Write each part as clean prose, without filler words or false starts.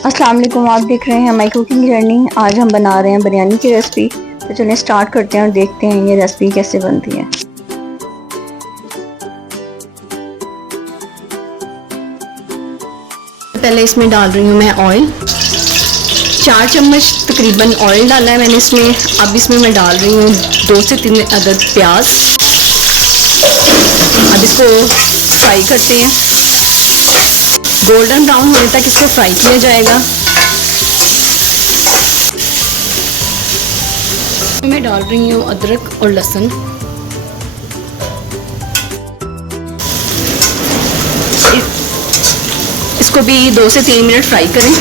अस्सलाम वालेकुम, आप देख रहे हैं माई कुकिंग जर्नी। आज हम बना रहे हैं बिरयानी की रेसिपी। तो चलिए स्टार्ट करते हैं और देखते हैं ये रेसिपी कैसे बनती है। पहले इसमें डाल रही हूँ मैं ऑयल। 4 चम्मच तकरीबन ऑयल डाला है मैंने इसमें। अब इसमें मैं डाल रही हूँ 2 से 3 अदद प्याज। अब इसको फ्राई करते हैं, गोल्डन ब्राउन होने तक इसको फ्राई किया जाएगा। मैं डाल रही हूँ अदरक और लहसुन। इसको भी 2 से 3 मिनट फ्राई करें।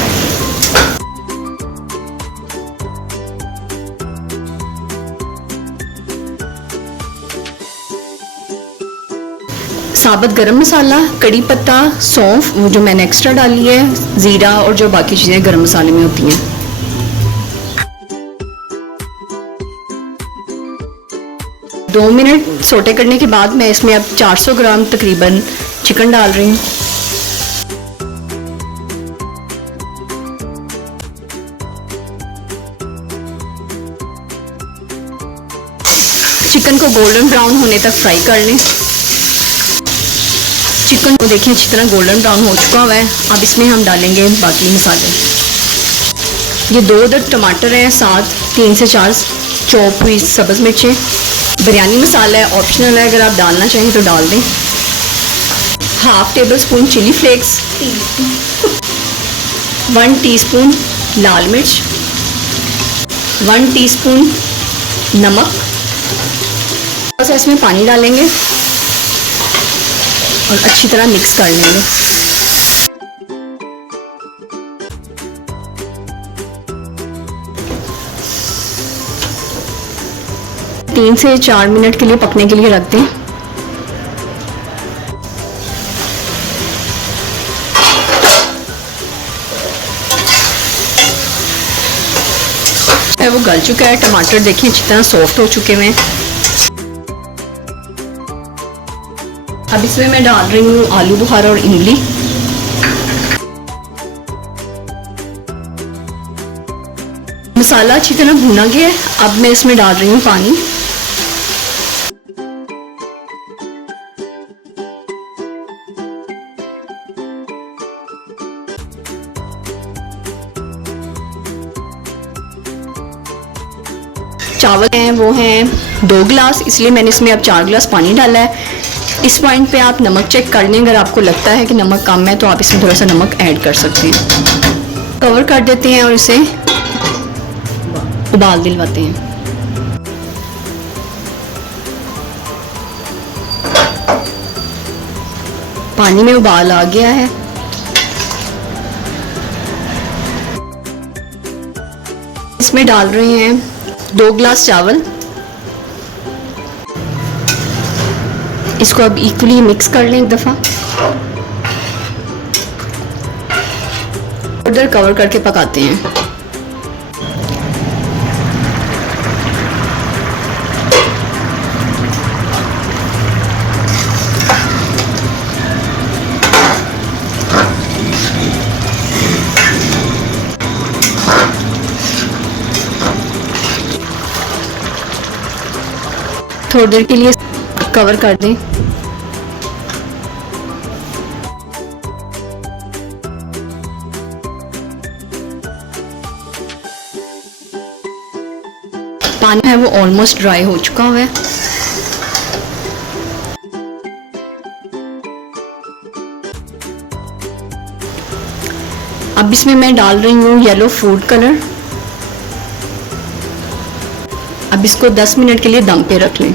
साबुत गरम मसाला, कड़ी पत्ता, सौंफ वो जो मैंने एक्स्ट्रा डाली है, ज़ीरा और जो बाकी चीज़ें गरम मसाले में होती हैं। दो मिनट सोटे करने के बाद मैं इसमें अब 400 ग्राम तकरीबन चिकन डाल रही हूँ। चिकन को गोल्डन ब्राउन होने तक फ्राई कर लें। चिकन को देखिए अच्छी तरह गोल्डन ब्राउन हो चुका हुआ है। अब इसमें हम डालेंगे बाकी मसाले। ये 2 अदद टमाटर हैं, साथ 3 से 4 चॉप हुई सब्ज़ मिर्चें। बिरयानी मसाला है, ऑप्शनल है, अगर आप डालना चाहें तो डाल दें। 1/2 tablespoon chilli flakes, 1 teaspoon लाल मिर्च, 1 टीस्पून नमक। बस इसमें पानी डालेंगे और अच्छी तरह मिक्स कर लेंगे। तीन से 4 मिनट के लिए पकने के लिए रख दें। वो गल चुका है। टमाटर देखिए अच्छी तरह सॉफ्ट हो चुके हैं। अब इसमें मैं डाल रही हूँ आलू बुखारा और इमली। मसाला अच्छी तरह भुना गया है। अब मैं इसमें डाल रही हूँ पानी। चावल हैं वो हैं 2 गिलास, इसलिए मैंने इसमें अब 4 गिलास पानी डाला है। इस पॉइंट पे आप नमक चेक कर लें। अगर आपको लगता है कि नमक कम है तो आप इसमें थोड़ा सा नमक ऐड कर सकते हैं। कवर कर देते हैं और इसे उबाल दिलवाते हैं। पानी में उबाल आ गया है। इसमें डाल रहे हैं 2 गिलास चावल। इसको अब इक्वली मिक्स कर लें एक दफ़ा। उधर कवर करके पकाते हैं। थोड़ी देर के लिए कवर कर दें। पानी है वो ऑलमोस्ट ड्राई हो चुका हुआ है। अब इसमें मैं डाल रही हूँ येलो फूड कलर। अब इसको 10 मिनट के लिए दम पे रख लें।